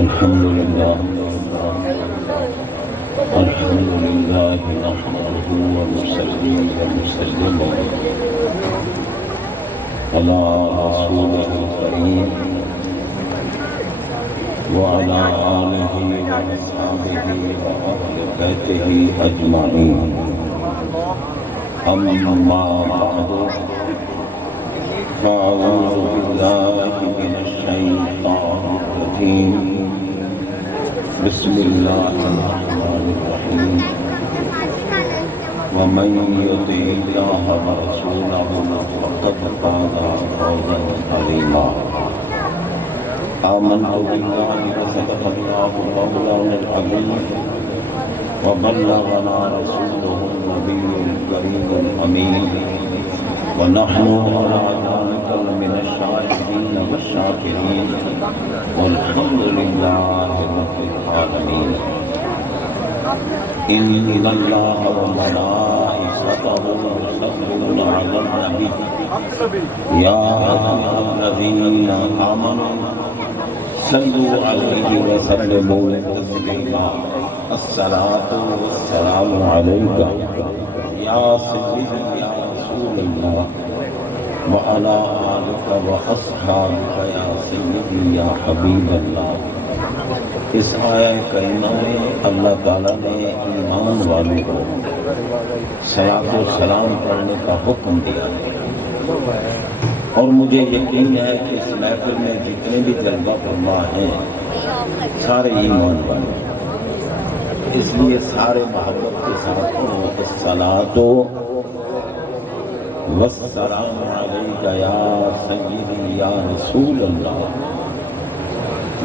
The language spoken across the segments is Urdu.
الحمد لله نحمده ونصلي ونسلم على رسوله الكريم وعلى آله وأصحابه وأهل بيته أجمعين. أما بعد فأعوذ بالله من الشيطان الرجيم. بسم الله الرحمن الرحيم. ومن يطع الله ورسوله فقد فاز فوزا عظيما. آمنت بالله وصدق الله مولانا العظيم وبلغنا رسوله النبي الكريم الأمين ونحن على ذلك من الشاهدين والشاكرين والحمد لله رب العالمين. إن الله وملائكته يصلون على النبي يا أيها الذين آمنوا صلوا عليه وسلموا تسليما. الصلاة والسلام عليك يا سيدي يا رسول الله وعلى آلك وأصحابك يا سيدي يا حبیب اللہ. اس آیہ کریمہ میں اللہ تعالیٰ نے ایمان والوں کو صلاۃ و سلام پڑھنے کا حکم دیا ہے، اور مجھے یقین ہے کہ اس محفل میں جتنے بھی جلوہ فرما ہیں سارے ایمان والے، اس لیے سارے محبت کے ساتھ الصلاۃ والسلام علیک یا سیدی یا رسول اللہ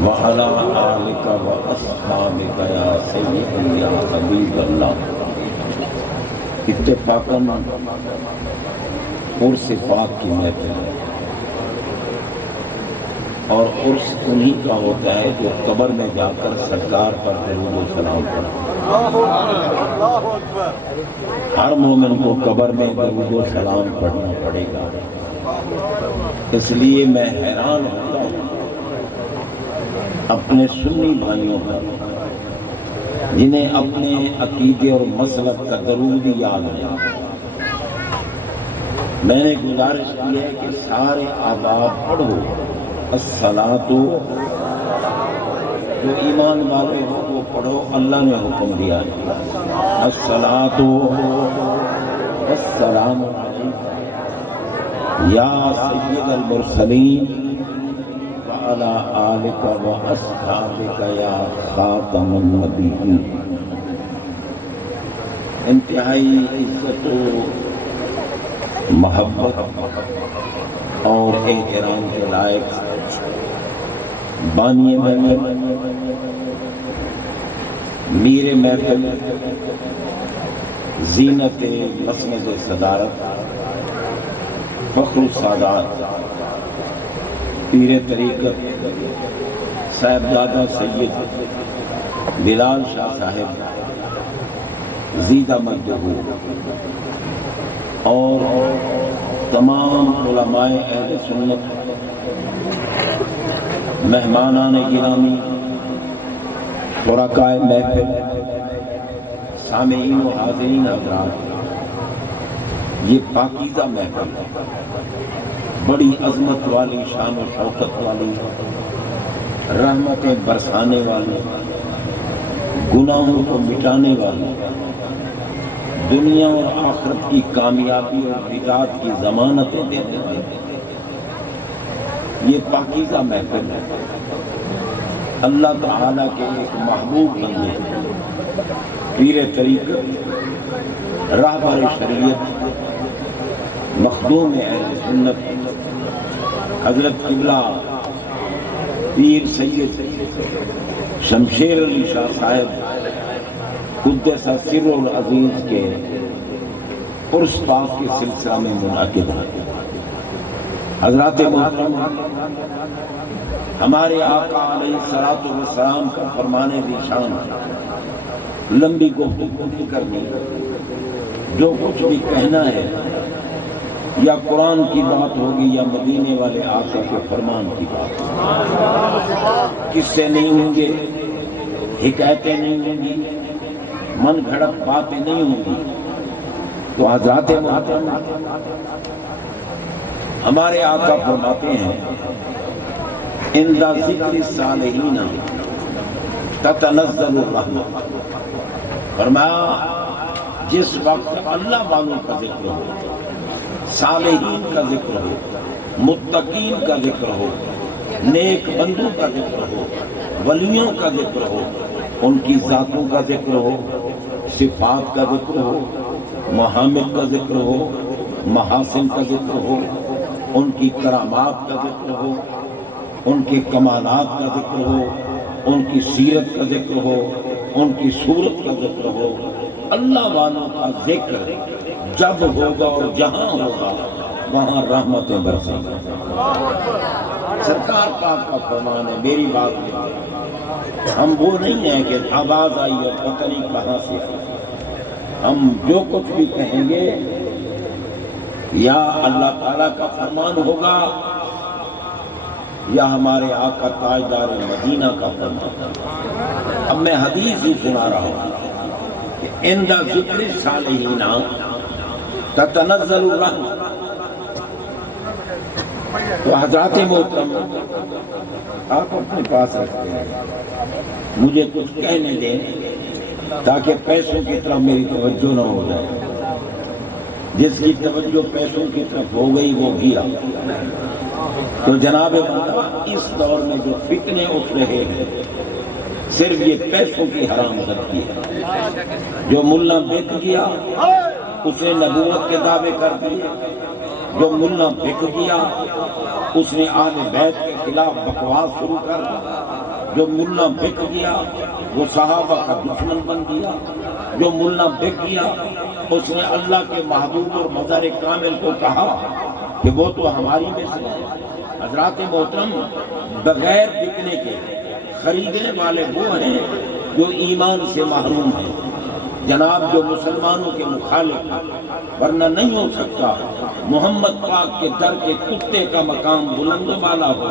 وعلی آلک واصحابک یا سیدی یا حبیب اللہ. اتفاقاً عرس پاک کی محفل ہے، اور عرس انہی کا ہوتا ہے جو قبر میں جا کر سرکار پر درود و سلام پڑھے. ہر مومن کو قبر میں درود و سلام پڑھنا پڑے گا. اس لیے میں حیران ہوتا ہوں اپنے سنی بھائیوں پر جنہیں اپنے عقیدے اور مسلک کا درود یاد ہے. میں نے گزارش کی ہے کہ سارے آباد پڑھو الصلاۃ، جو ایمان والے ہو وہ پڑھو، اللہ نے حکم دیا ہے. الصلاۃ والسلام علیک یا سید المرسلین وعلی آلک واصحابک یا خاتم النبیین. انتہائی عزت و محبت اور احترام کے لائق بانی محفل، میر محفل، زینت مسند صدارت، فخر السادات، پیر طریقت صاحبزادہ سید بلال شاہ صاحب زیدہ مجدہو، اور تمام علماء اہل سنت، مہمانان گرامی، شرکائے محفل، سامعین و حاضرین حضرات، یہ پاکیزہ محفل ہے، بڑی عظمت والی، شان و شوکت والی، رحمتیں برسانے والی، گناہوں کو مٹانے والی، دنیا اور آخرت کی کامیابی اور نجات کی ضمانتیں دینے والی یہ پاکیزہ محفل ہے. اللہ تعالیٰ کے ایک محبوب بندے، پیر طریقت، راہبر شریعت، مخدوم اہل سنت، حضرت قبلہ پیر سید شمشیر علی شاہ صاحب قدس سر العزیز کے عرس پاک کے سلسلہ میں منعقد ہے. حضرات محترم، ہمارے آقا علیہ الصلوۃ والسلام کا فرمانے بھی شان، لمبی گفتگو نہیں کرنی، جو کچھ بھی کہنا ہے یا قرآن کی بات ہوگی یا مدینے والے آقا کے فرمان کی بات ہوگی۔ قصے نہیں ہوں گے، حکایتیں نہیں ہوں گی، من گھڑت باتیں نہیں ہوں گی۔ تو حضرات محترم ہمارے آقا فرماتے ہیں عند ذکر الصالحین تتنزل الرحمہ، فرمایا جس وقت اللہ والوں کا ذکر ہو، صالحین کا ذکر ہو، متقین کا ذکر ہو، نیک بندوں کا ذکر ہو، ولیوں کا ذکر ہو، ان کی ذاتوں کا ذکر ہو، صفات کا ذکر ہو، محامد کا ذکر ہو، محاسن کا ذکر ہو، ان کی کرامات کا ذکر ہو، ان کے کمالات کا ذکر ہو، ان کی سیرت کا ذکر ہو، ان کی صورت کا ذکر ہو، اللہ والوں کا ذکر جب ہوگا اور جہاں ہوگا وہاں رحمتیں برسیں گی۔ سرکار پاک کا فرمان ہے، میری بات نہیں، ہم وہ نہیں ہیں کہ آواز آئی اور پتہ نہیں کہاں سے آئی۔ ہم جو کچھ بھی کہیں گے یا اللہ تعالیٰ کا فرمان ہوگا یا ہمارے آقا تاجدار مدینہ کا فرمان ہوگا۔ اب میں حدیث ہی سنا رہا ہوں کہ عند ذکر الصالحین تتنزل الرحمہ۔ تو حضرات محترم آپ اپنے پاس رکھتے ہیں، مجھے کچھ کہنے دیں تاکہ پیسوں کی طرف میری توجہ نہ ہو جائے۔ جس کی توجہ پیسوں کی طرف ہو گئی وہ گیا۔ تو جناب مولا اس دور میں جو فتنے اٹھ رہے ہیں صرف یہ پیسوں کی حرام کرتی ہے۔ جو ملا بک گیا اس نے نبوت کے دعوے کر دیے، جو ملا بک گیا اس نے اہل بیت کے خلاف بکواس شروع کر دی، جو ملا بک گیا وہ صحابہ کا دشمن بن گیا، جو ملا بک گیا اس نے اللہ کے محبوب اور مظہر کامل کو کہا کہ وہ تو ہماری مثل ہے۔ حضرات محترم بغیر بکنے کے خریدنے والے وہ ہیں جو ایمان سے محروم ہیں، جناب جو مسلمانوں کے مخالف ہیں، ورنہ نہیں ہو سکتا محمد پاک کے در کے کتے کا مقام بلند و بالا ہو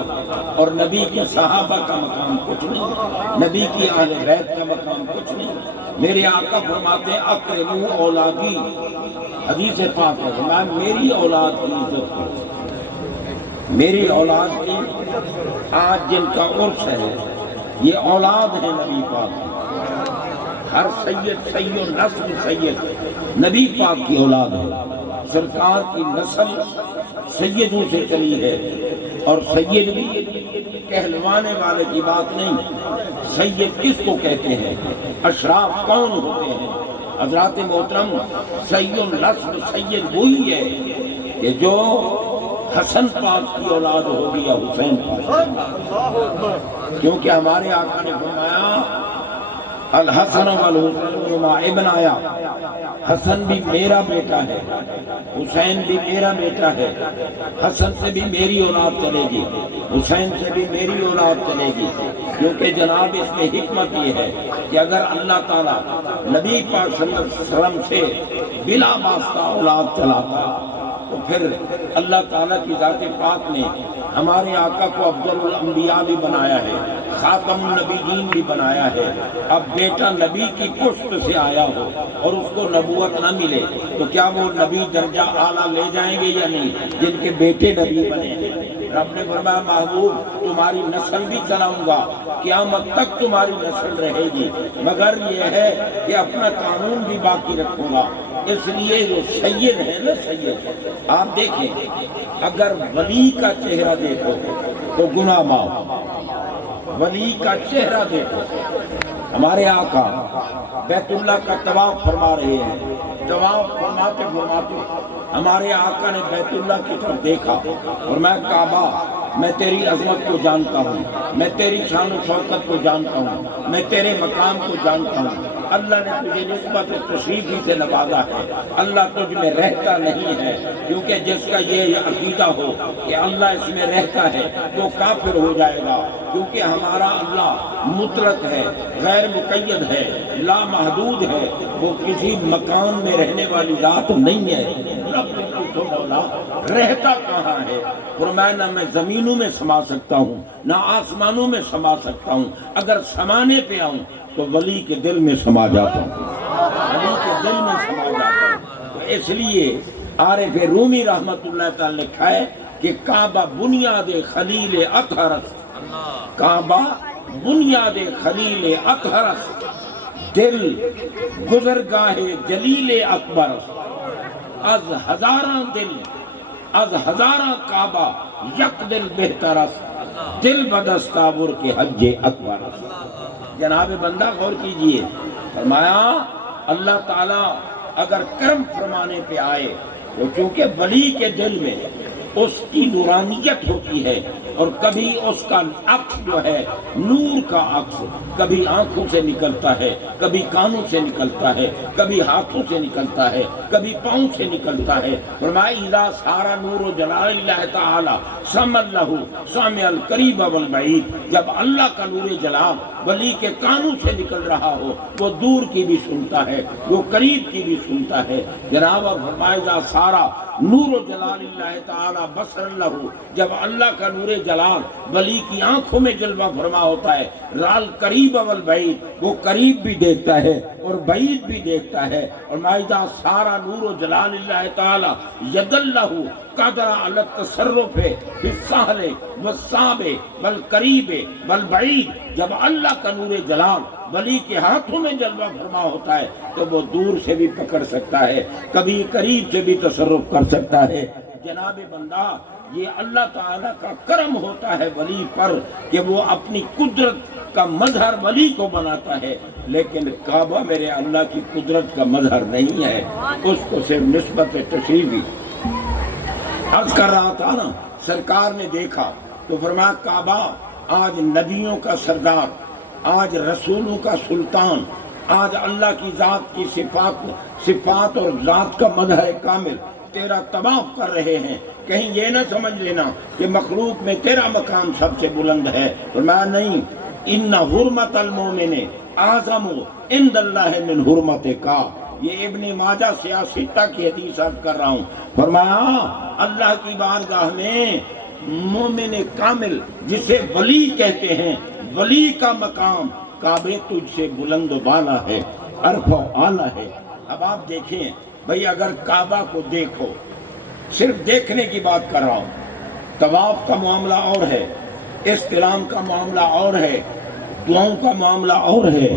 اور نبی کے صحابہ کا مقام کچھ نہیں، نبی کی اہل بیت کا مقام کچھ نہیں۔ میرے آقا فرماتے ہیں اکرموا اولادی، حدیث پاک ہے، میں میری اولاد کی عزت کروں، میری اولاد کی آج جن کا عرس ہے یہ اولاد ہے نبی پاک کی، ہر سید نسل سید نبی پاک کی اولاد ہے۔ سرکار کی نسل سیدوں سے چلی ہے، اور سید بھی کہلوانے والے کی بات نہیں، سید کس کو کہتے ہیں، اشراف کون ہوتے ہیں؟ حضرات محترم سید نسل سید وہی ہے کہ جو حسن پاک کی اولاد ہوگی یا حسین پاک، کیونکہ ہمارے آقا نے فرمایا الحسن والحسین ما ابن آیا، حسن بھی میرا بیٹا ہے، حسین بھی میرا بیٹا ہے، حسن سے بھی میری اولاد چلے گی، حسین سے بھی میری اولاد چلے گی، کیونکہ جناب اس میں حکمت یہ ہے کہ اگر اللہ تعالیٰ نبی پاک صلی اللہ علیہ وسلم سے بلا واسطہ اولاد چلاتا تو پھر اللہ تعالیٰ کی ذات پاک نے ہمارے آقا کو افضل الانبیاء بھی بنایا ہے، خاتم النبیین بھی بنایا ہے۔ اب بیٹا نبی کی پشت سے آیا ہو اور اس کو نبوت نہ ملے تو کیا وہ نبی درجہ اعلیٰ لے جائیں گے یا نہیں جن کے بیٹے نبی بنے ہیں؟ رب نے فرمایا محبوب تمہاری نسل بھی چلاؤں گا، قیامت تک تمہاری نسل رہے گی، مگر یہ ہے کہ اپنا قانون بھی باقی رکھوں گا۔ اس لیے جو سید ہے نا سید، آپ دیکھیں اگر ولی کا چہرہ دیکھو تو گناہ معاف، ولی کا چہرہ دیکھو۔ ہمارے آقا بیت اللہ کا طواف فرما رہے ہیں، طواف فرماتے فرماتے ہمارے آقا نے بیت اللہ کی طرف دیکھا اور میں کعبہ میں تیری عظمت کو جانتا ہوں، میں تیری شان و شوکت کو جانتا ہوں، میں تیرے مقام کو جانتا ہوں، اللہ نے تجھے نسبت تشریف ہی سے نوازا ہے، اللہ تجھ میں رہتا نہیں ہے، کیونکہ جس کا یہ عقیدہ ہو کہ اللہ اس میں رہتا ہے وہ کافر ہو جائے گا، کیونکہ ہمارا اللہ مطلق ہے، غیر مقید ہے، لامحدود ہے، وہ کسی مکان میں رہنے والی ذات نہیں ہے۔ رب نے تو مولا رہتا کہاں ہے؟ فرمایا نہ میں زمینوں میں سما سکتا ہوں نہ آسمانوں میں سما سکتا ہوں، اگر سمانے پہ آؤں تو ولی کے دل میں سما جاتا ہوں، ولی کے دل میں سما جاتا ہوں۔ تو اس لیے عارف رومی رحمت اللہ تعالی نے لکھا ہے کہ کعبہ بنیاد خلیل اطہرس، کعبہ بنیاد خلیل اطہرس، دل گزرگاہ جلیل اکبر، از ہزاراں دل از ہزاراں کعبہ یک دل بہترس، دل بدستاور کے حج اکبر۔ جناب بندہ غور کیجئے، فرمایا اللہ تعالیٰ اگر کرم فرمانے پہ آئے تو چونکہ ولی کے دل میں اس کی نورانیت ہوتی ہے، اور کبھی اس کا عکس جو ہے نور کا عکس کبھی آنکھوں سے نکلتا ہے، کبھی کانوں سے نکلتا ہے، کبھی ہاتھوں سے نکلتا ہے، کبھی پاؤں سے نکلتا ہے۔ فرمایا اذا سارا نور و جلال اللہ تعالی سمع اللہ سامع القریب والبعید، جب اللہ کا نور جلال ولی کے کانوں سے نکل رہا ہو وہ دور کی بھی سنتا ہے، وہ قریب کی بھی سنتا ہے۔ جناب فرمایا اذا سارا نور و جلال اللہ تعالی بصر اللہ، جب اللہ کا نور جلال ولی کی آنکھوں میں جلوہ فرما ہوتا ہے، رال قریب والبعید، وہ قریب بھی دیکھتا ہے اور بعید بھی دیکھتا ہے۔ اور مائدہ سارا نور و جلال اللہ تعالی ید اللہ قادر علی التصرف فی السہل والصعب والقریب والبعید، جب اللہ کا نور جلال ولی کے ہاتھوں میں جلوہ فرما ہوتا ہے تو وہ دور سے بھی پکڑ سکتا ہے، کبھی قریب سے بھی تصرف کر سکتا ہے۔ جناب بندہ یہ اللہ تعالیٰ کا کرم ہوتا ہے ولی پر کہ وہ اپنی قدرت کا مظہر ولی کو بناتا ہے، لیکن کعبہ میرے اللہ کی قدرت کا مظہر نہیں ہے، اس کو صرف نسبت تشریفی۔ عرض کر رہا تھا نا، سرکار نے دیکھا تو فرمایا کعبہ آج نبیوں کا سردار، آج رسولوں کا سلطان، آج اللہ کی ذات کی صفات اور ذات کا مظہر کامل تیرا طواف کر رہے ہیں، کہیں یہ نہ سمجھ لینا کہ مخلوق میں تیرا مقام سب سے بلند ہے۔ فرمایا نہیں، ان حرمت المومن اعظم عند اللہ من حرمت کا، یہ ابن ماجہ سیاستہ کی حدیث عرض کر رہا ہوں۔ فرمایا اللہ کی بارگاہ میں مومن کامل جسے ولی کہتے ہیں، ولی کا مقام کعبے تجھ سے بلند و بالا ہے، عرف و اعلیٰ ہے۔ اب آپ دیکھیں بھئی، اگر کعبہ کو دیکھو، صرف دیکھنے کی بات کر رہا ہوں، طواف کا معاملہ اور ہے، استلام کا معاملہ اور ہے، دعاؤں کا معاملہ اور ہے،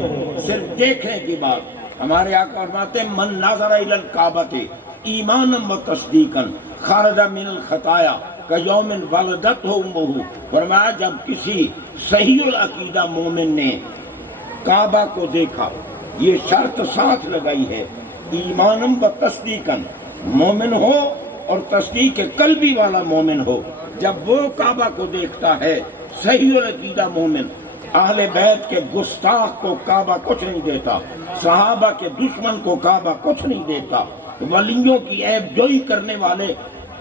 صرف دیکھنے کی بات۔ ہمارے آقا فرماتے ہیں من نظر الی الکعبۃ ایمانا و تصدیقا خرج من الخطایا کیوم ولدتہ امہ۔ فرمایا جب کسی صحیح العقیدہ مومن نے کعبہ کو دیکھا، یہ شرط ساتھ لگائی ہے ایمانم و تصدیقاً، مومن ہو اور تصدیق قلبی والا مومن ہو۔ جب وہ کعبہ کو دیکھتا ہے صحیح العقیدہ مومن، اہل بیت کے گستاخ کو کعبہ کچھ نہیں دیتا، صحابہ کے دشمن کو کعبہ کچھ نہیں دیتا، ولیوں کی عیب جوئی کرنے والے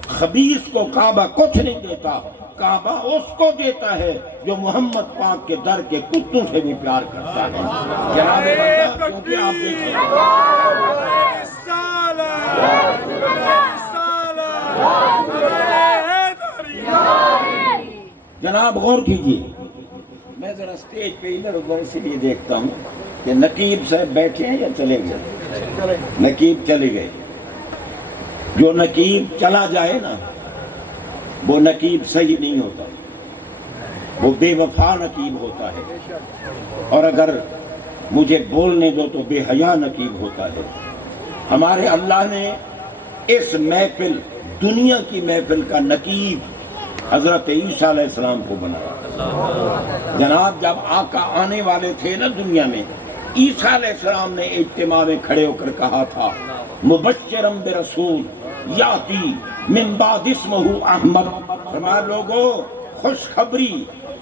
خبیث کو کعبہ کچھ نہیں دیتا۔ کعبہ اس کو دیتا ہے جو محمد پاک کے در کے کتوں سے بھی پیار کرتا ہے۔ جناب بندہ کیونکہ آپ دیکھیں جناب غور کیجیے، میں ذرا سٹیج پہ ادھر ادھر اسی لیے دیکھتا ہوں کہ نقیب صاحب بیٹھے ہیں یا چلے گئے؟ نقیب چلے گئے۔ جو نقیب چلا جائے نا وہ نقیب صحیح نہیں ہوتا، وہ بے وفا نقیب ہوتا ہے، اور اگر مجھے بولنے دو تو بے حیا نقیب ہوتا ہے۔ ہمارے اللہ نے اس محفل، دنیا کی محفل کا نقیب حضرت عیسیٰ علیہ السلام کو بنایا۔ جناب جب آقا آنے والے تھے نا دنیا میں، عیسیٰ علیہ السلام نے اجتماع میں کھڑے ہو کر کہا تھا مبشرم برسول یاتی من بعد اسمہ احمد۔ فرمایا لوگو خوشخبری،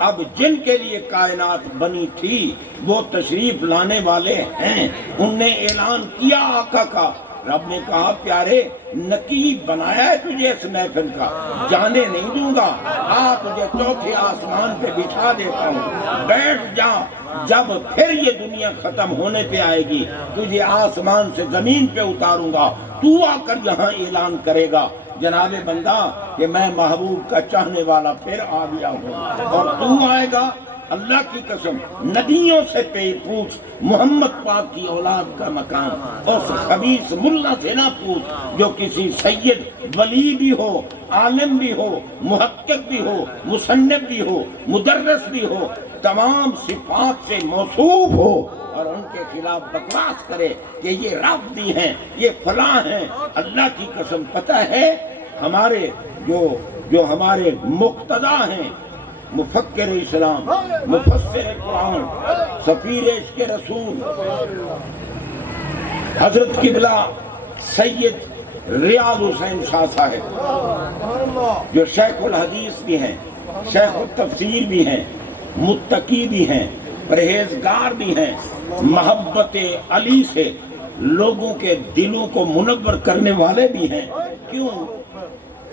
اب جن کے لیے کائنات بنی تھی وہ تشریف لانے والے ہیں۔ ان نے اعلان کیا آقا کا، رب نے کہا پیارے نقیب بنایا ہے تجھے اس محفل کا، جانے نہیں دوں گا، تجھے چوتھے آسمان پہ بٹھا دیتا ہوں، بیٹھ جا، جب پھر یہ دنیا ختم ہونے پہ آئے گی تجھے آسمان سے زمین پہ اتاروں گا، تو آ کر یہاں اعلان کرے گا جناب بندہ کہ میں محبوب کا چاہنے والا پھر آ گیا ہوں اور تو آئے گا؟ اللہ کی قسم نبیوں سے پوچھ، محمد پاک کی اولاد کا مقام اس خبیث ملا سے نہ پوچھ جو کسی سید ولی بھی ہو، عالم بھی ہو، محقق بھی ہو، مصنف بھی ہو، مدرس بھی ہو، تمام صفات سے موصوف ہو اور ان کے خلاف بکواس کرے کہ یہ رافضی ہیں، یہ فلاں ہیں۔ اللہ کی قسم پتہ ہے ہمارے جو ہمارے مقتدا ہیں، مفکر اسلام، مفسر قرآن، سفیر عشق رسول حضرت قبلہ سید ریاض حسین شاہ صاحب، جو شیخ الحدیث بھی ہیں، شیخ التفسیر بھی ہیں، متقی بھی ہیں، پرہیزگار بھی ہیں، محبت علی سے لوگوں کے دلوں کو منور کرنے والے بھی ہیں۔ کیوں؟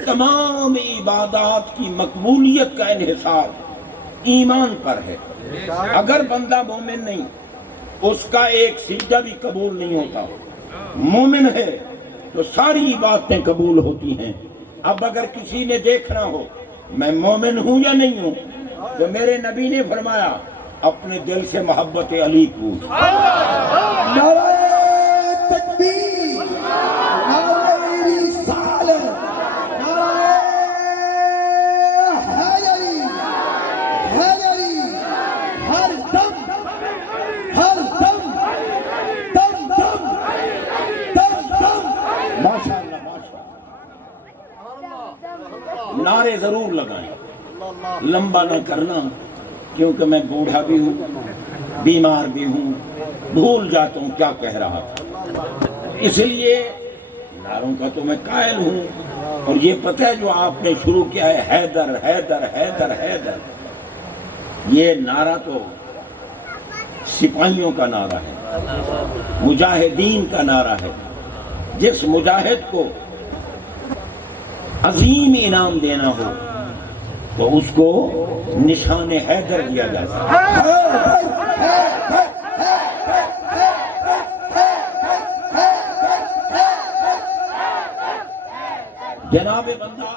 تمام عبادات کی مقبولیت کا انحصار ایمان پر ہے۔ اگر بندہ مومن نہیں، اس کا ایک سجدہ بھی قبول نہیں ہوتا۔ مومن ہے تو ساری عبادتیں قبول ہوتی ہیں۔ اب اگر کسی نے دیکھنا ہو میں مومن ہوں یا نہیں ہوں، تو میرے نبی نے فرمایا اپنے دل سے محبت علی پوچھ۔ نعرہ تکبیر، نعرہ رسالت، نعرہ حیدری، حیدری، ہر دم، ہر دم، دم دم، دم دم۔ ماشاءاللہ ماشاءاللہ، نعرے ضرور لگائیں، لمبا نہ کرنا، کیونکہ میں بوڑھا بھی ہوں، بیمار بھی ہوں، بھول جاتا ہوں کیا کہہ رہا تھا، اس لیے نعروں کا تو میں قائل ہوں۔ اور یہ پتہ ہے جو آپ نے شروع کیا ہے، حیدر حیدر حیدر حیدر، یہ نعرہ تو سپاہیوں کا نعرہ ہے، مجاہدین کا نعرہ ہے۔ جس مجاہد کو عظیم انعام دینا ہو تو اس کو نشان حیدر دیا جاتا ہے۔ جناب بندہ،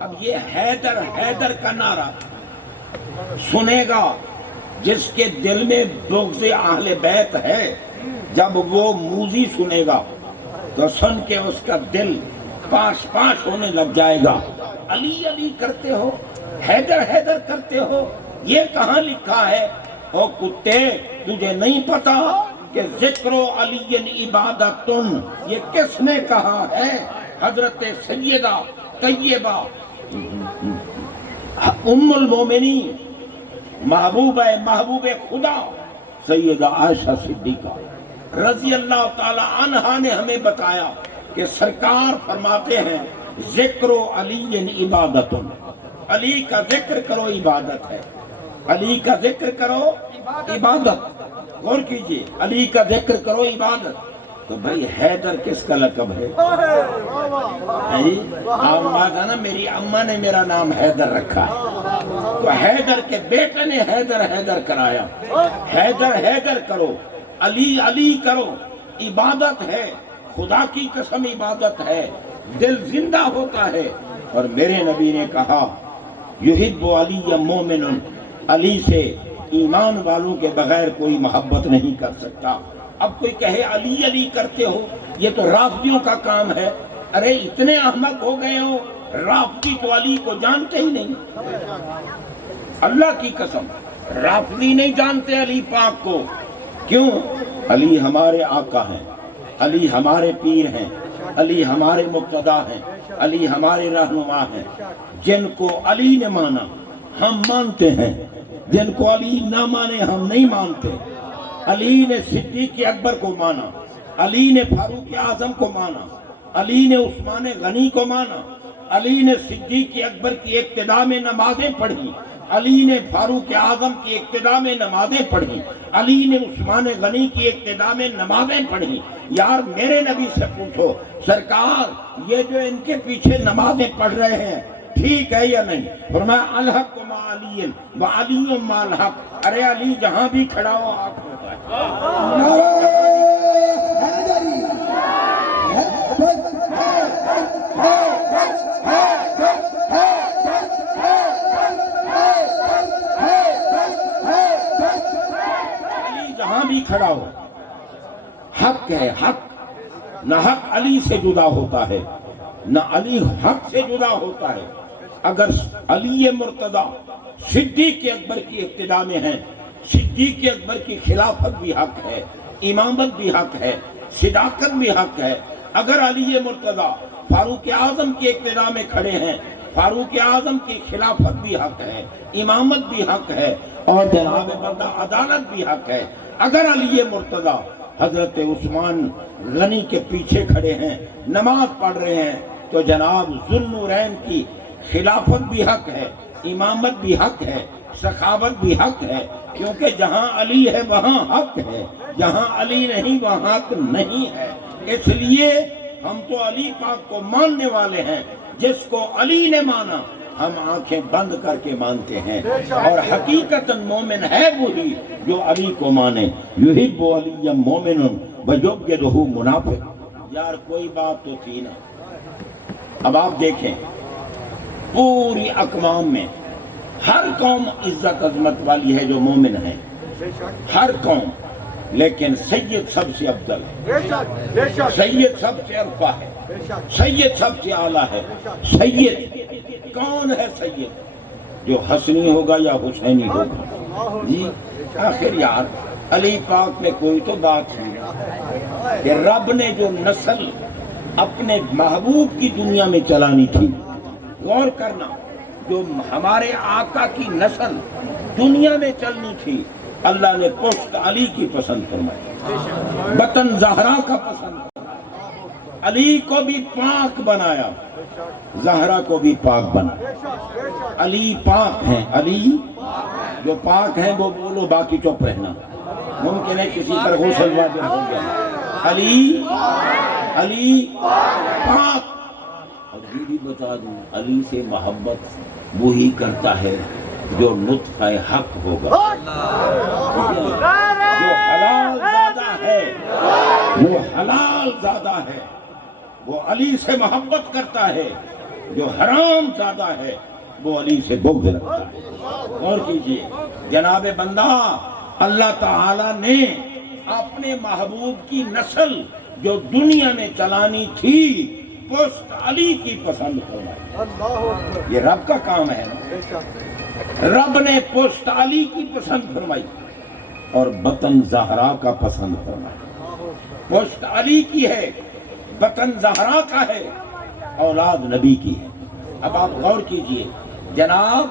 اب یہ حیدر حیدر کا نعرہ سنے گا جس کے دل میں بغض اہل بیت ہے، جب وہ موذی سنے گا تو سن کے اس کا دل پاش پاش ہونے لگ جائے گا۔ علی علی کرتے ہو، حیدر حیدر کرتے ہو، یہ کہاں لکھا ہے؟ او کتے، تجھے نہیں پتا کہ ذکر علی عبادتن یہ کس نے کہا ہے؟ حضرت سیدہ طیبہ ام المومنین محبوب خدا سیدہ عائشہ صدیقہ رضی اللہ تعالی عنہا نے ہمیں بتایا کہ سرکار فرماتے ہیں ذکر علی عبادت، علی کا ذکر کرو عبادت ہے، علی کا ذکر کرو عبادت۔ غور کیجئے، علی کا ذکر کرو عبادت۔ تو بھائی حیدر کس کا لقب ہے؟ نا میری اماں نے میرا نام حیدر رکھا ہے، تو حیدر کے بیٹے نے حیدر حیدر کرایا۔ حیدر حیدر کرو، علی علی کرو، عبادت ہے، خدا کی قسم عبادت ہے، دل زندہ ہوتا ہے۔ اور میرے نبی نے کہا یحب علی مومن، علی سے ایمان والوں کے بغیر کوئی محبت نہیں کر سکتا۔ اب کوئی کہے علی علی کرتے ہو، یہ تو رافضیوں کا کام ہے۔ ارے اتنے احمق ہو گئے ہو، رافضی تو علی کو جانتے ہی نہیں۔ اللہ کی قسم رافضی نہیں جانتے علی پاک کو۔ کیوں؟ علی ہمارے آقا ہیں، علی ہمارے پیر ہیں، علی ہمارے مقتدا ہیں، علی ہمارے رہنما ہیں۔ جن کو علی نے مانا ہم مانتے ہیں، جن کو علی نہ مانے ہم نہیں مانتے۔ علی نے صدیق اکبر کو مانا، علی نے فاروق اعظم کو مانا، علی نے عثمان غنی کو مانا، علی نے صدیق اکبر کی ابتدا میں نمازیں پڑھی، علی نے فاروق اعظم کی ابتدا میں نمازیں پڑھی، علی نے عثمان غنی کی ابتدا میں نمازیں پڑھی۔ یار میرے نبی سے پوچھو سرکار یہ جو ان کے پیچھے نمازیں پڑھ رہے ہیں ٹھیک ہے یا نہیں؟ فرمایا الحق مع علی و علی مع الحق، ارے علی جہاں بھی کھڑا ہو آپ ہوتا ہے۔ نعرہ حیدری، حیدر، حیدر، حیدر، جہاں بھی کھڑا ہو حق ہے، حق نہ حق علی سے جدا ہوتا ہے نہ علی حق سے جدا ہوتا ہے۔ اگر علی مرتضیٰ صدیق اکبر کی ابتدا میں ہیں، صدیق اکبر کی خلافت بھی حق ہے، امامت بھی حق ہے، صداقت بھی حق ہے۔ اگر علی مرتضیٰ فاروق اعظم کی ابتدا میں کھڑے ہیں، فاروق اعظم کی خلافت بھی حق ہے، امامت بھی حق ہے، اور جناب بندہ عدالت بھی حق ہے۔ اگر علی مرتضیٰ حضرت عثمان غنی کے پیچھے کھڑے ہیں، نماز پڑھ رہے ہیں، تو جناب ذوالنورین کی خلافت بھی حق ہے، امامت بھی حق ہے، سخاوت بھی حق ہے، کیونکہ جہاں علی ہے وہاں حق ہے، جہاں علی نہیں وہاں حق نہیں ہے۔ اس لیے ہم تو علی پاک کو ماننے والے ہیں، جس کو علی نے مانا ہم آنکھیں بند کر کے مانتے ہیں، اور حقیقتاً مومن ہے وہی جو علی کو مانے۔ یحب علی مومن ویبغضہ منافق۔ یار کوئی بات تو تھی نا۔ اب آپ دیکھیں پوری اقوام میں ہر قوم عزت عظمت والی ہے جو مومن ہے، ہر قوم، لیکن سید سب سے افضل ہے، سید سب سے ارفع ہے، سید سب سے اعلیٰ ہے۔ سید کون ہے؟ سید جو حسنی ہوگا یا حسینی ہوگا؟ جی آخر یار علی پاک میں کوئی تو بات ہے کہ رب نے جو نسل اپنے محبوب کی دنیا میں چلانی تھی، غور کرنا، جو ہمارے آقا کی نسل دنیا میں چلنی تھی، اللہ نے پشت علی کی پسند فرمائی، بطن زہرا کا پسند فرمایا، علی کو بھی پاک بنایا، زہرا کو بھی پاک بنایا۔ علی پاک ہیں، علی جو پاک ہیں وہ بولو، باقی چپ رہنا، ممکن ہے کسی پر غسل واجب ہو گیا۔ علی علی پاک۔ اور یہ بھی بتا دوں، علی سے محبت وہی کرتا ہے جو نطفہ حق ہوگا، جو حلال زادہ ہے، وہ حلال زادہ ہے، وہ علی سے محبت کرتا ہے۔ جو حرام زادہ ہے وہ علی سے بغض رکھتا ہے۔ اور کیجئے جناب بندہ، اللہ تعالیٰ نے اپنے محبوب کی نسل جو دنیا میں چلانی تھی پشت علی کی پسند فرمائی۔ یہ رب کا کام ہے نا، رب نے پشت علی کی پسند فرمائی اور بطن زہرا کا پسند فرمائی۔ پشت علی کی ہے، بطن زہرا کا ہے، اولاد نبی کی ہے۔ اب آپ غور کیجئے جناب،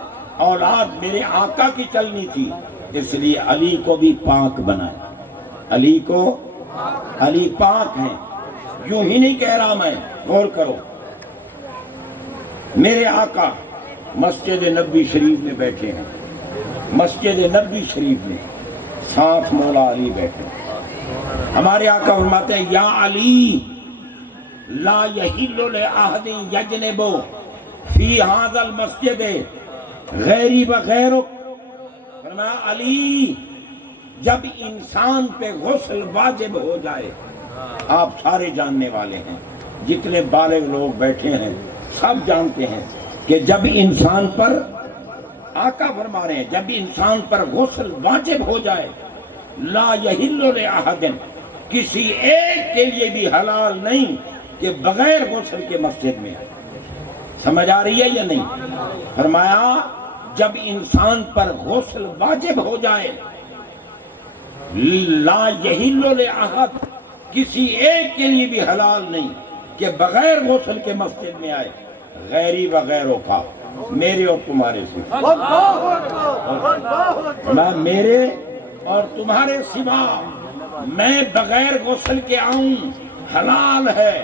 اولاد میرے آقا کی چلنی تھی، اس لیے علی کو بھی پاک بنایا۔ علی کو، علی پاک ہیں، یوں ہی نہیں کہہ رہا میں، غور کرو۔ میرے آقا مسجد نبوی شریف میں بیٹھے ہیں، مسجد نبوی شریف میں ساتھ مولا علی بیٹھے ہیں۔ ہمارے آقا فرماتے ہیں یا علی لا یحل لأحد یجنب فی ھذا المسجد غیری وغیرک۔ فرمایا علی جب انسان پہ غسل واجب ہو جائے، آپ سارے جاننے والے ہیں، جتنے بالغ لوگ بیٹھے ہیں سب جانتے ہیں کہ جب انسان پر، آقا فرما رہے ہیں، جب انسان پر غسل واجب ہو جائے، لا یحل لأحد، کسی ایک کے لیے بھی حلال نہیں کہ بغیر غسل کے مسجد میں آئے۔ سمجھ آ رہی ہے یا نہیں؟ فرمایا جب انسان پر غسل واجب ہو جائے، لا یحل لأحد، کسی ایک کے لیے بھی حلال نہیں کہ بغیر غسل کے مسجد میں آئے، غیری وغیروں کا، میرے اور تمہارے سوا، میرے اور تمہارے سوا میں بغیر غسل کے آؤں حلال ہے،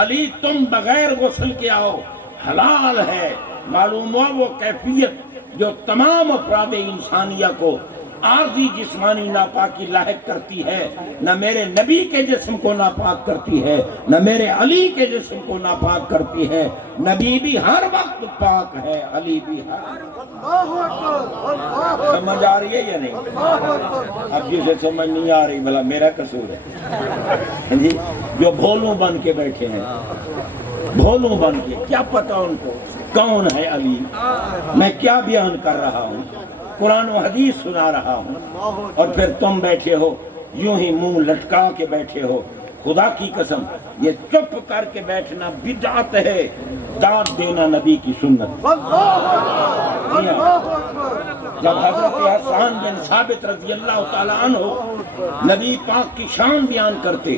علی تم بغیر غسل کے آؤ حلال ہے۔ معلوم ہوا وہ کیفیت جو تمام افراد انسانیہ کو عارضی جسمانی ناپاکی لاحق کرتی ہے، نہ میرے نبی کے جسم کو ناپاک کرتی ہے، نہ میرے علی کے جسم کو ناپاک کرتی ہے۔ نبی بھی ہر وقت پاک ہے، علی بھی ہر وقت۔ سمجھ آ رہی ہے یا نہیں؟ اب جسے سمجھ نہیں آ رہی بھلا میرا قصور ہے جی، جو بھولوں بن کے بیٹھے ہیں، بھولوں بن کے، کیا پتہ ان کو کون ہے علی؟ میں کیا بیان کر رہا ہوں، قرآن و حدیث سنا رہا ہوں، اور پھر تم بیٹھے ہو یوں ہی منہ لٹکا کے بیٹھے ہو. خدا کی قسم یہ چپ کر کے بیٹھنا بدعت ہے، داد دینا نبی کی سنت. جب حضرت حسان بن ثابت رضی اللہ تعالیٰ عنہ نبی پاک کی شان بیان کرتے،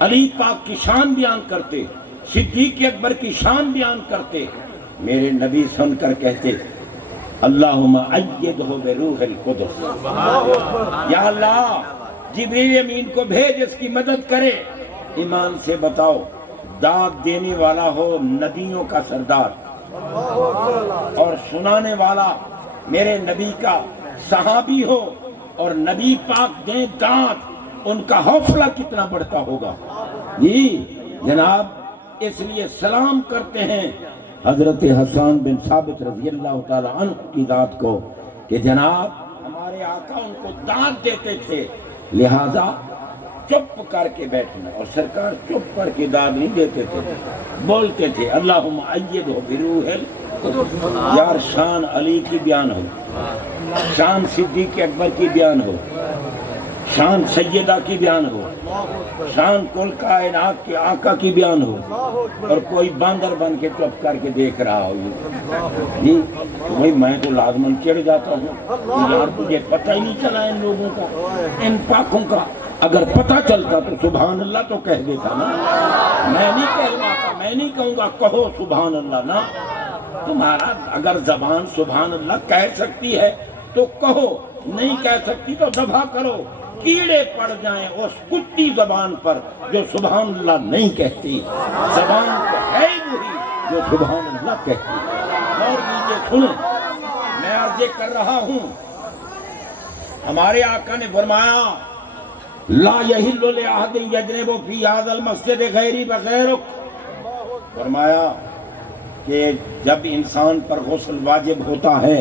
علی پاک کی شان بیان کرتے، صدیق اکبر کی شان بیان کرتے، میرے نبی سن کر کہتے اللہم ایدہ بروح القدس، یا اللہ جبریل امین کو بھیج اس کی مدد کرے. ایمان سے بتاؤ، داد دینے والا ہو نبیوں کا سردار اور سنانے والا میرے نبی کا صحابی ہو اور نبی پاک دیں داد، ان کا حوصلہ کتنا بڑھتا ہوگا. جی جناب، اس لیے سلام کرتے ہیں حضرت حسان بن ثابت رضی اللہ تعالی عنہ کی ذات کو کہ جناب ہمارے آقا ان کو داد دیتے تھے، لہذا چپ کر کے بیٹھنا. اور سرکار چپ کر کے داد نہیں دیتے تھے، بولتے تھے اللہم ایدہ بروح القدس. یار شان علی کی بیان ہو، شان صدیق اکبر کی بیان ہو، شان سیدہ کی بیان ہو، شان کل کائنات کے آقا کی بیان ہو، اور کوئی باندر بن کے چپ کر کے دیکھ رہا ہو. جی بھائی میں تو لازماً چڑھ جاتا ہوں، یار تجھے پتہ ہی نہیں چلا ان لوگوں کا، ان پاکوں کا. اگر پتہ چلتا تو سبحان اللہ تو کہہ دیتا نا. میں نہیں کہلواتا، میں نہیں کہوں گا کہو سبحان اللہ نا. تمہارا اگر زبان سبحان اللہ کہہ سکتی ہے تو کہو، نہیں کہہ سکتی تو ذبح کرو. کیڑے پڑ جائیں اس کتی زبان پر جو سبحان اللہ نہیں کہتی. زبان تو ہے وہی جو سبحان اللہ کہتی. اور یہ سنیں، میں عرض کر رہا ہوں، ہمارے آقا نے فرمایا لا یحل لأحد یجنب فی ھذا المسجد غیری بغیرک. فرمایا کہ جب انسان پر غسل واجب ہوتا ہے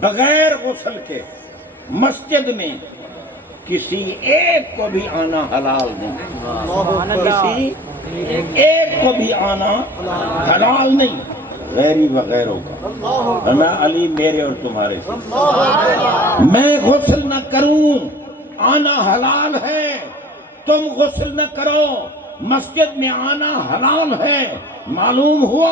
بغیر غسل کے مسجد میں کسی ایک کو بھی آنا حلال نہیں، کسی ایک کو بھی آنا حلال نہیں، غیری وغیروں کا. میں علی میرے اور تمہارے سے، میں غسل نہ کروں آنا حلال ہے، تم غسل نہ کرو مسجد میں آنا حلال ہے. معلوم ہوا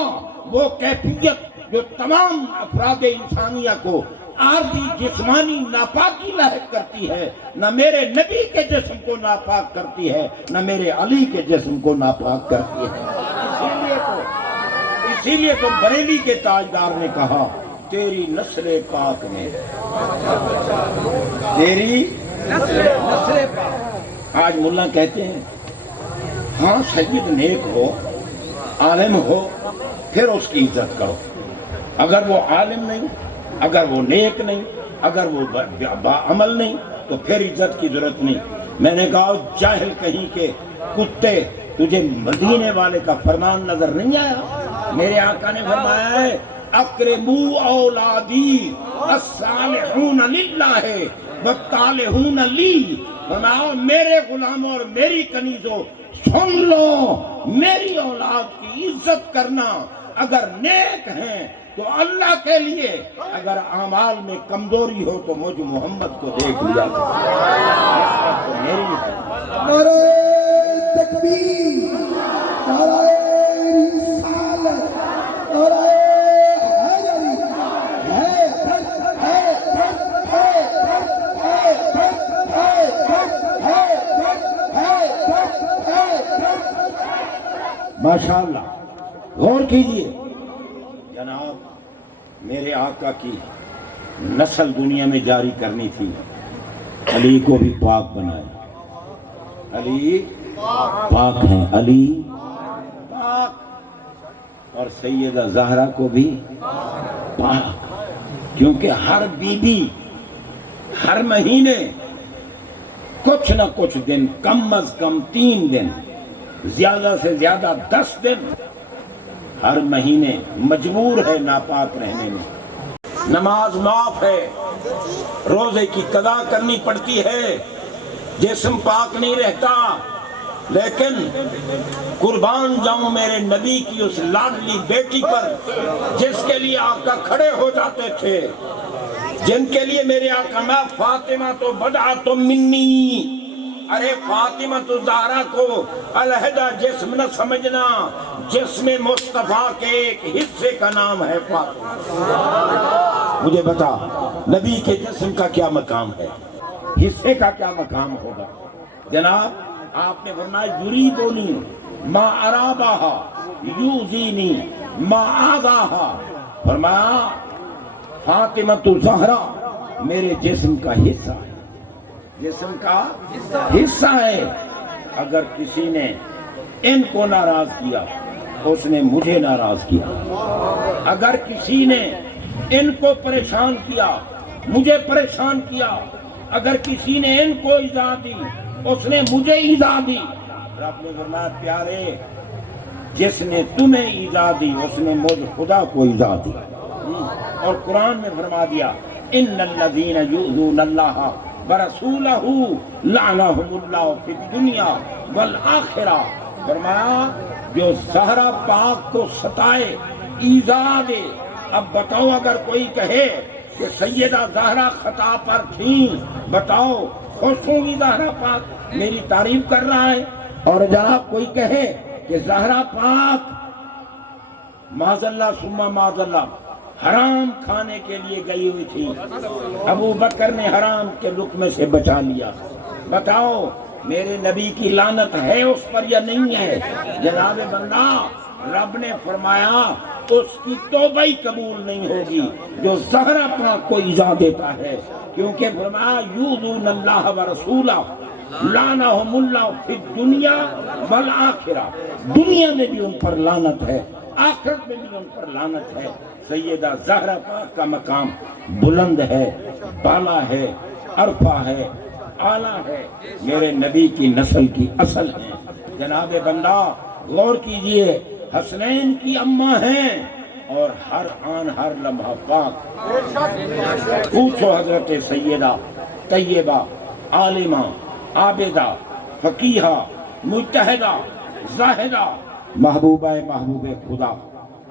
وہ کیفیت جو تمام افراد انسانیہ کو عارضی جسمانی ناپاکی لاحق کرتی ہے، نہ میرے نبی کے جسم کو ناپاک کرتی ہے، نہ میرے علی کے جسم کو ناپاک کرتی ہے. اسی لیے تو بریلی کے تاجدار نے کہا تیری نسل پاک میں، تیری نسل پاک. آج ملا کہتے ہیں ہاں سید نیک ہو، عالم ہو، پھر اس کی عزت کرو. اگر وہ عالم نہیں، اگر وہ نیک نہیں، اگر وہ باعمل نہیں تو پھر عزت کی ضرورت نہیں. میں نے کہا جاہل کہیں کے کتے، تجھے مدینے والے کا فرمان نظر نہیں آیا؟ میرے آقا نے فرمایا ہے اکرموا اولادی الصالحون للہ والطالحون لی. فرمایا میرے غلاموں اور میری کنیزوں سن لو، میری اولاد کی عزت کرنا. اگر نیک ہیں تو اللہ کے لیے، اگر اعمال میں کمزوری ہو تو مجھ محمد کو دیکھ لیا. نعرہ تکبیر، نعرہ رسالت، نعرہ حیدری، ماشاءاللہ. غور کیجئے جناب، میرے آقا کی نسل دنیا میں جاری کرنی تھی، علی کو بھی پاک بنایا. علی پاک ہیں، علی پاک، اور سیدہ زہرا کو بھی پاک. کیونکہ ہر بی بی ہر مہینے کچھ نہ کچھ دن، کم از کم 3 دن، زیادہ سے زیادہ 10 دن ہر مہینے مجبور ہے ناپاک رہنے میں. نماز معاف ہے، روزے کی قضا کرنی پڑتی ہے، جسم پاک نہیں رہتا، لیکن قربان جاؤں میرے نبی کی اس لاڈلی بیٹی پر جس کے لیے آقا کھڑے ہو جاتے تھے، جن کے لیے میرے آقا میں فاطمہ تو بدعۃ منی، ارے فاطمہ تو زہرا کو علیحدہ جسم نہ سمجھنا، جسم مصطفیٰ کے ایک حصے کا نام ہے فاطمہ۔ مجھے بتا نبی کے جسم کا کیا مقام ہے، حصے کا کیا مقام ہوگا؟ جناب آپ نے فرمایا یریدنی ما ارابہا یوزینی ما آذاہا، فرمایا فاطمہ تو زہرا میرے جسم کا حصہ ہے، جسم کا حصہ ہے۔ اگر کسی نے ان کو ناراض کیا اس نے مجھے ناراض کیا، اگر کسی نے ان کو پریشان کیا مجھے پریشان کیا، اگر کسی نے ان کو ایذا دی اس نے مجھے ایذا دی۔ رب نے فرمایا پیارے جس نے تمہیں ایذا دی اس نے مجھ خدا کو ایذا دی۔ اور قرآن میں فرما دیا ان الذین یؤذون اللہ ورسولہ لعنہم اللہ فی الدنیا والآخرہ، فرمایا جو زہرا پاک کو ستائے ایذا دے۔ اب بتاؤ اگر کوئی کہے کہ سیدہ زہرا خطا پر تھیں، بتاؤ خوش ہوں گی زہرا پاک میری تعریف کر رہا ہے؟ اور جناب کوئی کہے کہ زہرا پاک معاذ اللہ ثم معاذ اللہ حرام کھانے کے لیے گئی ہوئی تھی، ابو بکر نے حرام کے لقمے سے بچا لیا، بتاؤ میرے نبی کی لعنت ہے اس پر یا نہیں ہے؟ جناب بندہ رب نے فرمایا اس کی توبہ ہی قبول نہیں ہوگی جو زہرا پاک کو ایذا دیتا ہے، کیونکہ فرمایا یؤذون اللہ ورسولہ لعنہم اللہ فی الدنیا والآخرہ، دنیا میں بھی ان پر لعنت ہے، آخرت میں بھی ان پر لعنت ہے۔ سیدہ زہرا پاک کا مقام بلند ہے، بالا ہے، عرفہ ہے، اعلیٰ ہے، میرے نبی کی نسل کی اصل ہے۔ جناب بندہ غور کیجئے، حسنین کی اماں ہیں اور ہر آن ہر لمحہ پاک۔ پوچھو حضرت سیدہ طیبہ عالمہ عابدہ فقیہہ مجتہدہ زاہدہ محبوبہ محبوب خدا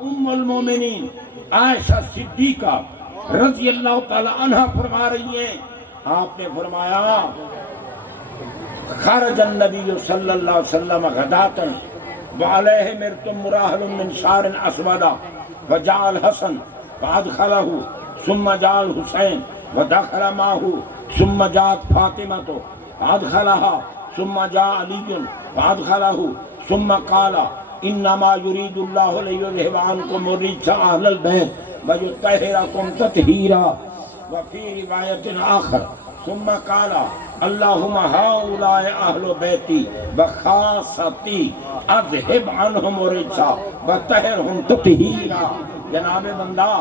ام المومنین عائشہ صدیقہ رضی اللہ تعالی عنہ فرما رہی ہیں، آپ نے فرمایا خرج النبی صلی اللہ علیہ وسلم غداۃ وعلیہ مرتم مراحل من شعر اسود وجاء الحسن فادخلہ ثم جاء الحسین ودخل معه ثم جاءت فاطمہ فادخلها ثم جاء علی فادخلہ ثم قال انما يريد الله ليذهب عنكم الرجس اهل البيت ويطهركم تطهيرا وفي رواية آخر ثم قال اللهم هؤلاء اهل بيتي وخاصتي اذهب عنهم الرجس وطهرهم تطهيرا۔ جناب بندہ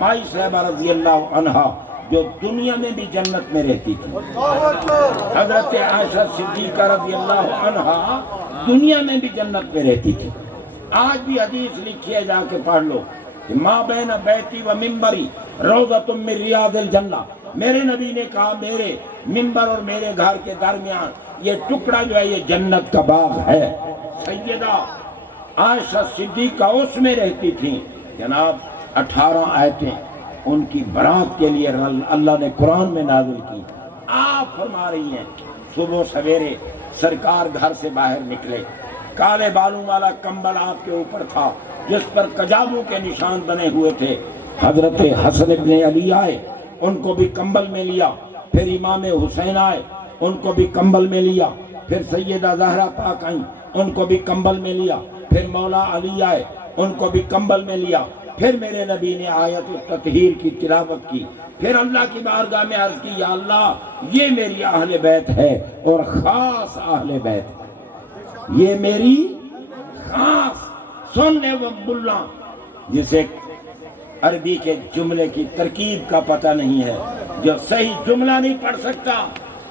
مائی صاحبہ رضی اللہ عنہا جو دنیا میں بھی جنت میں رہتی تھی، حضرت عائشہ صدیقہ رضی اللہ عنہا دنیا میں بھی جنت میں رہتی تھی۔ آج بھی حدیث لکھی ہے، جا کے پڑھ لو، ما بین بیتی و ممبری روضۃ من ریاض الجنہ، میرے نبی نے کہا میرے ممبر اور میرے گھر کے درمیان یہ ٹکڑا جو ہے یہ جنت کا باغ ہے۔ سیدہ عائشہ صدیقہ اس میں رہتی تھیں۔ جناب 18 آیتیں ان کی برات کے لیے اللہ نے قرآن میں نازل کی۔ آپ فرما رہی ہیں صبح سویرے سرکار گھر سے باہر نکلے، کالے بالوں والا کمبل آپ کے اوپر تھا جس پر کجاووں کے نشان بنے ہوئے تھے۔ حضرت حسن ابن علی آئے، ان کو بھی کمبل میں لیا، پھر امام حسین آئے، ان کو بھی کمبل میں لیا، پھر سیدہ زہرا پاک آئیں، ان کو بھی کمبل میں لیا، پھر مولا علی آئے، ان کو بھی کمبل میں لیا، پھر میرے نبی نے آیت التطہیر کی تلاوت کی، پھر اللہ کی بارگاہ میں عرض کی یا اللہ یہ میری اہل بیت ہے اور خاص اہل بیت، یہ میری خاص سننے و بلّہ، جسے عربی کے جملے کی ترکیب کا پتہ نہیں ہے، جو صحیح جملہ نہیں پڑھ سکتا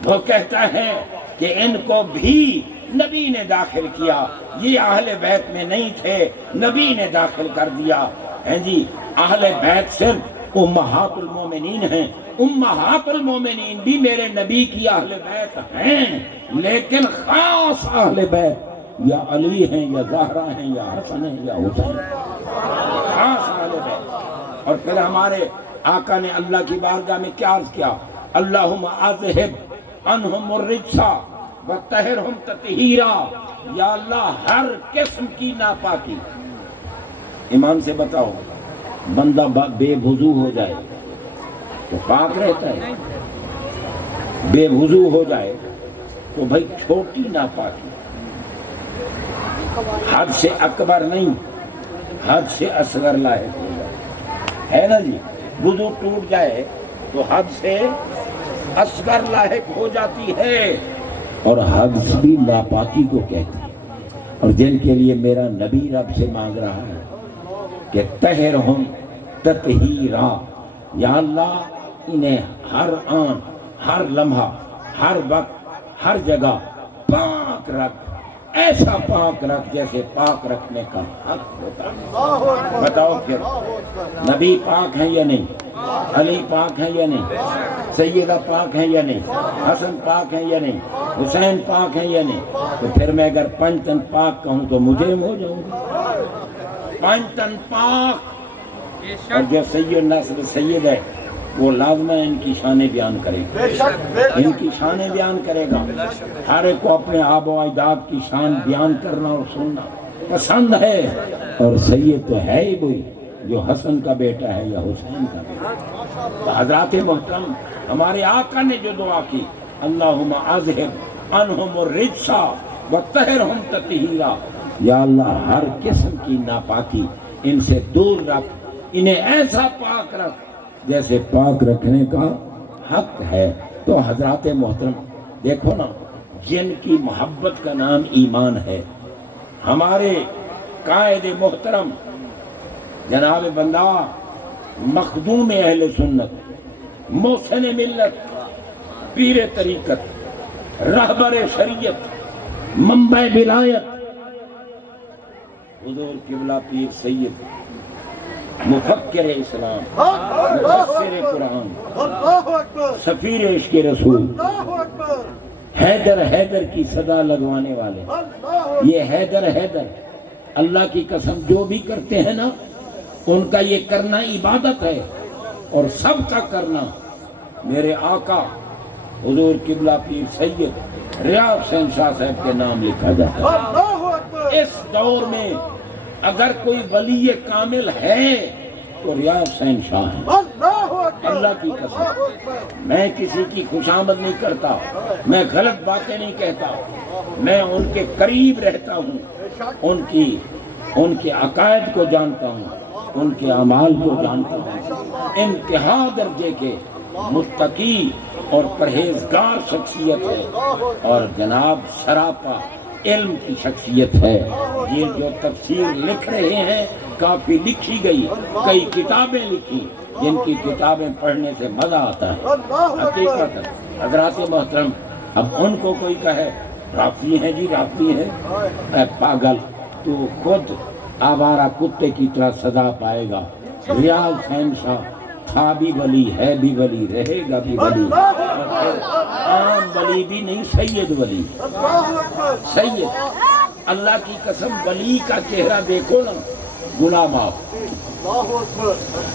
وہ کہتا ہے کہ ان کو بھی نبی نے داخل کیا، یہ اہل بیت میں نہیں تھے، نبی نے داخل کر دیا ہے جی۔ اہل بیت صرف امہات المومنین ہیں، امہات المومنین بھی میرے نبی کی اہل بیت ہیں، لیکن خاص اہل بیت یا علی ہیں یا زہرا ہیں یا حسن ہیں یا حسین، خاص اہل بیت۔ اور پھر ہمارے آقا نے اللہ کی بارگاہ میں کیا عرض کیا، اللہم اذہب عنہم الرجس وطہرہم تطہیرا، یا اللہ ہر قسم کی ناپاکی. ایمان سے بتاؤ، بندہ بے وضو ہو جائے تو پاک رہتا ہے؟ بے وضو ہو جائے تو بھائی چھوٹی ناپاکی، حد سے اکبر نہیں، حد سے اصغر لاحق ہو جائے، ہے نا جی. وضو ٹوٹ جائے تو حد سے اصغر لاحق ہو جاتی ہے، اور حد بھی ناپاکی کو کہتی ہے. اور جن کے لیے میرا نبی رب سے مانگ رہا ہے کہ طہرہم تطہیرا، یا اللہ انہیں ہر آن، ہر لمحہ، ہر وقت، ہر جگہ پاک رکھ، ایسا پاک رکھ جیسے پاک رکھنے کا حق ہوتا ہے. بتاؤ پھر نبی پاک ہیں یا نہیں؟ علی پاک ہیں یا نہیں؟ سیدہ پاک ہیں یا نہیں؟ حسن پاک ہیں یا نہیں؟ حسین پاک ہیں یا نہیں؟ تو پھر میں اگر پنجتن پاک کہوں تو مجرم ہو جاؤں گا. پنجتن پاک. اور جو سید نسل سید ہے وہ لازمہ ان کی شانیں بیان کرے گا، ان کی شانیں بیان کرے گا. ہر ایک کو اپنے آب و اجداد کی شان بیان کرنا اور سننا پسند ہے، اور سید تو ہے ہی وہی جو حسن کا بیٹا ہے یا حسین کا بیٹا. تو حضرات محترم، ہمارے آقا نے جو دعا کی، اللہم اذہب عنہم الرجس وطہرہم تطہیرا، یا اللہ ہر قسم کی ناپاکی ان سے دور رکھ، انہیں ایسا پاک رکھ جیسے پاک رکھنے کا حق ہے. تو حضرات محترم دیکھو نا، جن کی محبت کا نام ایمان ہے. ہمارے قائد محترم جناب بندہ مخدوم اہل سنت، محسن ملت، پیر طریقت، رہبر شریعت، منبع ولایت، حضور قبلہ پیر سید، مفکر اسلام، مفسر قرآن، سفیر عشق رسول، حیدر حیدر کی صدا لگوانے والے. یہ حیدر حیدر اللہ کی قسم جو بھی کرتے ہیں نا، ان کا یہ کرنا عبادت ہے، اور سب کا کرنا میرے آقا حضور قبلہ پیر سید ریاض حسین شاہ صاحب کے نام لکھا جاتا ہے. اس دور میں اگر کوئی ولی کامل ہے تو ریاض حسین شاہ ہے. اللہ کی قسم، میں کسی کی خوشامد نہیں کرتا، میں غلط باتیں نہیں کہتا، میں ان کے قریب رہتا ہوں، ان کے عقائد کو جانتا ہوں، ان کے اعمال کو جانتا ہوں. انتہا درجے کے متقی اور پرہیزگار شخصیت ہے، اور جناب سراپا علم کی شخصیت ہے. یہ جو تفسیر لکھ رہے ہیں کافی لکھی گئی، کئی کتابیں لکھی، جن کی کتابیں پڑھنے سے مزہ آتا ہے. حقیقت حضرات محترم، اب ان کو کوئی کہے رافضی ہیں جی رافضی ہیں، اے پاگل، تو خود آوارہ کتے کی طرح سزا پائے گا. ریاض حسین شاہ تھا بھی ولی، ہے بھی ولی، رہے گا بھی ولی، اور پھر عام ولی بھی نہیں، سید ولی. سید اللہ کی قسم، ولی کا چہرہ دیکھو نا گناہ معاف،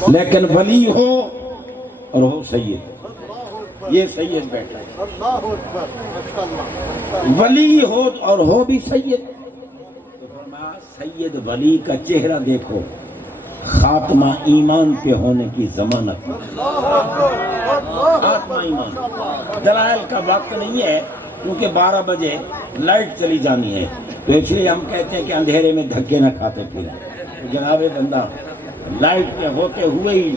لیکن ولی ہو اور ہو سید، یہ سید بیٹھا ہے. ولی ہو اور ہو بھی سید. تو فرمایا سید ولی کا چہرہ دیکھو، خاتمہ ایمان پہ ہونے کی ضمانت. خاتمہ ایمان. دلائل کا وقت نہیں ہے کیونکہ 12 بجے لائٹ چلی جانی ہے، تو اس لیے ہم کہتے ہیں کہ اندھیرے میں دھکے نہ کھاتے پھریں. جناب بندہ لائٹ کے ہوتے ہوئے ہی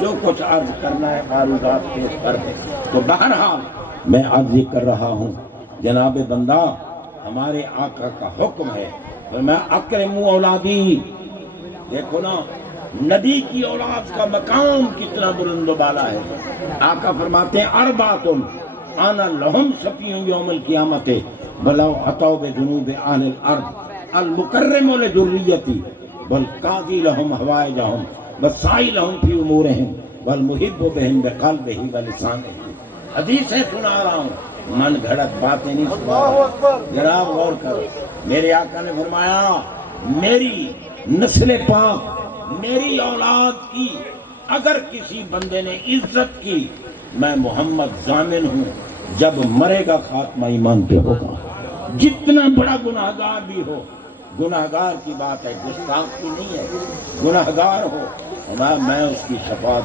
جو کچھ عرض کرنا ہے معروضات پیش کر دے. تو بہرحال میں عرض کر رہا ہوں جناب بندہ، ہمارے آقا کا حکم ہے میں اکرموا اولادی. دیکھو نا نبی کی اولاد کا مقام کتنا بلند و بالا ہے. آقا فرماتے ہیں اربعۃ انا لہم شفیع یوم القیامت ولو اتوا بذنوب اہل الارض المکرم لذریتی والقاضی لہم حوائجہم والساعی لہم فی امورہم والمحب بہم بقلبہ ولسانہ. حدیثیں سنا رہا ہوں، من گھڑت باتیں نہیں سنا رہا. جناب غور کرو، میرے آقا نے فرمایا میری نسل پاک، میری اولاد کی اگر کسی بندے نے عزت کی، میں محمد ضامن ہوں جب مرے گا خاتمہ ایمان پہ ہوگا. جتنا بڑا گناہگار بھی ہو، گناہگار کی بات ہے، گستاخ کی نہیں ہے، گناہگار ہو میں اس کی شفاعت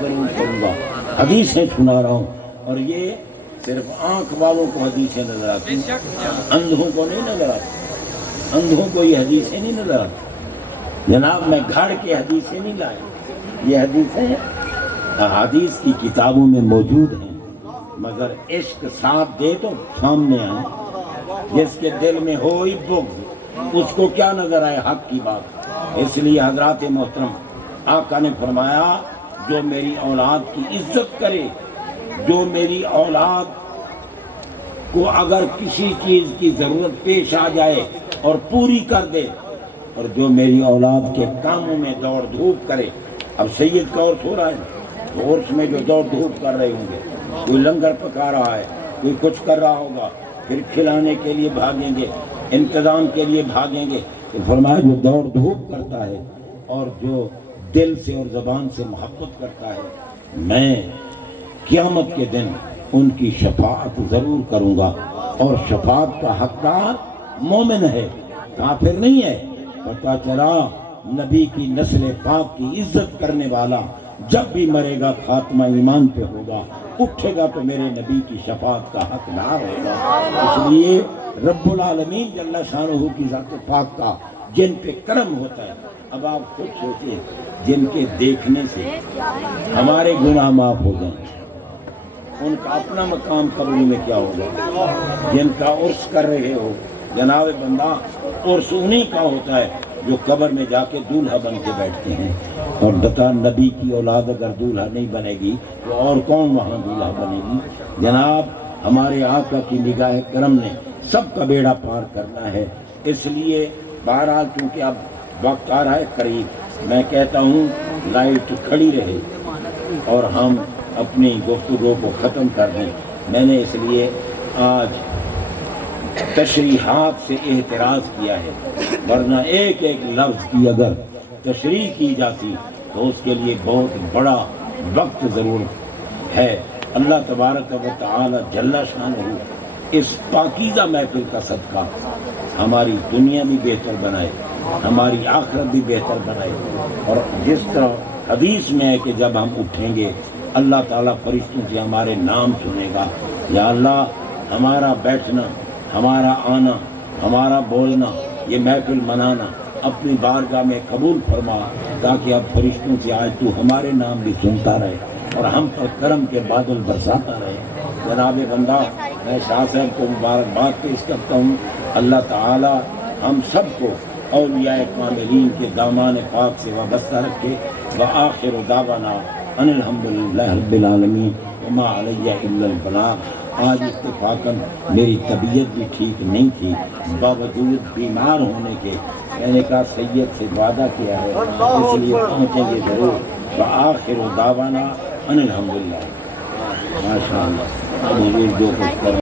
ضرور کروں گا۔ حدیثیں سنا رہا ہوں، اور یہ صرف آنکھ والوں کو حدیثیں نظر آتی ہیں، اندھوں کو نہیں نظر آتی، اندھوں کو یہ حدیثیں نہیں نظر آتی۔ جناب میں گھڑ کے حدیثیں نہیں لائے، یہ حدیثیں احادیث کی کتابوں میں موجود ہیں، مگر عشق ساتھ دے تو سامنے آئے۔ جس کے دل میں ہو ہی بغض، اس کو کیا نظر آئے حق کی بات۔ اس لیے حضرات محترم آقا نے فرمایا جو میری اولاد کی عزت کرے، جو میری اولاد کو اگر کسی چیز کی ضرورت پیش آ جائے اور پوری کر دے، اور جو میری اولاد کے کاموں میں دوڑ دھوپ کرے۔ اب سید کا عرس ہو رہا ہے، تو عرس میں جو دوڑ دھوپ کر رہے ہوں گے، کوئی لنگر پکا رہا ہے، کوئی کچھ کر رہا ہوگا، پھر کھلانے کے لیے بھاگیں گے، انتظام کے لیے بھاگیں گے، تو فرمایا جو دوڑ دھوپ کرتا ہے اور جو دل سے اور زبان سے محبت کرتا ہے، میں قیامت کے دن ان کی شفاعت ضرور کروں گا۔ اور شفاعت کا حقدار مومن ہے، کافر نہیں ہے۔ پتہ چلا نبی کی نسل پاک کی عزت کرنے والا جب بھی مرے گا خاتمہ ایمان پہ ہوگا، اٹھے گا تو میرے نبی کی شفاعت کا حقدار ہوگا۔ اس لیے رب العالمین جل شانہ کی ذات پاک کا جن پہ کرم ہوتا ہے، اب آپ خود سوچیں جن کے دیکھنے سے ہمارے گناہ معاف ہو گئے، ان کا اپنا مقام قبر میں کیا ہوگا؟ جن کا عرس کر رہے ہو جناب بندہ، عرس انہی کا ہوتا ہے جو قبر میں جا کے دولہا بن کے بیٹھتے ہیں۔ اور بتا نبی کی اولاد اگر دولہا نہیں بنے گی تو اور کون وہاں دولہا بنے گی؟ جناب ہمارے آقا کی نگاہ کرم نے سب کا بیڑا پار کرنا ہے۔ اس لیے بہرحال چونکہ اب وقت آ رہا ہے قریب، میں کہتا ہوں لائٹ کھڑی رہے اور ہم اپنی گفتگو کو ختم کر دیں۔ میں نے اس لیے آج تشریحات سے اعتراض کیا ہے، ورنہ ایک ایک لفظ کی اگر تشریح کی جاتی تو اس کے لیے بہت بڑا وقت ضرور ہے۔ اللہ تبارک و تعالی جل شانہ اس پاکیزہ محفل کا صدقہ ہماری دنیا بھی بہتر بنائے، ہماری آخرت بھی بہتر بنائے۔ اور جس طرح حدیث میں ہے کہ جب ہم اٹھیں گے اللہ تعالیٰ فرشتوں سے ہمارے نام سنے گا، یا اللہ ہمارا بیٹھنا، ہمارا آنا، ہمارا بولنا، یہ محفل منانا اپنی بارگاہ میں قبول فرما، تاکہ اب فرشتوں سے آج تو ہمارے نام بھی سنتا رہے اور ہم پر کرم کے بادل برساتا رہے۔ جناب بندہ میں شاہ صاحب کو مبارکباد پیش کرتا ہوں، اللہ تعالی ہم سب کو اولیاء کاملین کے دامان پاک سے وابستہ رکھے۔ وآخر دعوانا ان الحمدللہ رب العالمین وما علیہ الا البلاغ۔ آج اتفاقاً میری طبیعت بھی ٹھیک نہیں تھی، باوجود بیمار ہونے کے میں نے کہا سید سے وعدہ کیا ہے اس لیے پہنچیں گے ضرور۔ وآخر دعوانا ان الحمدللہ۔ ماشاءاللہ اب حضور جو کچھ کر